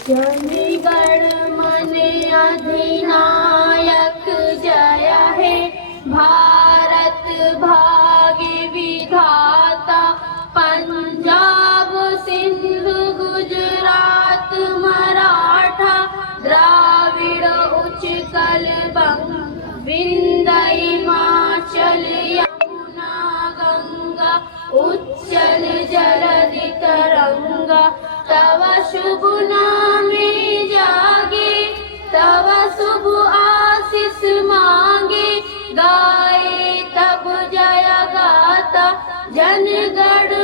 चंडीगढ़ मन अधिनायक जय हे, भारत भाग्य विधाता। पंजाब सिंध गुजरात मराठा, द्राविड़ उच्चकल बंग विंध्य हिमाचल यमुना गंगा, उच्चल जलधि तरंगा। तव शुभ नामे जागे, तव शुभ आशीष मांगे, गाए तब जय गाता। जनगण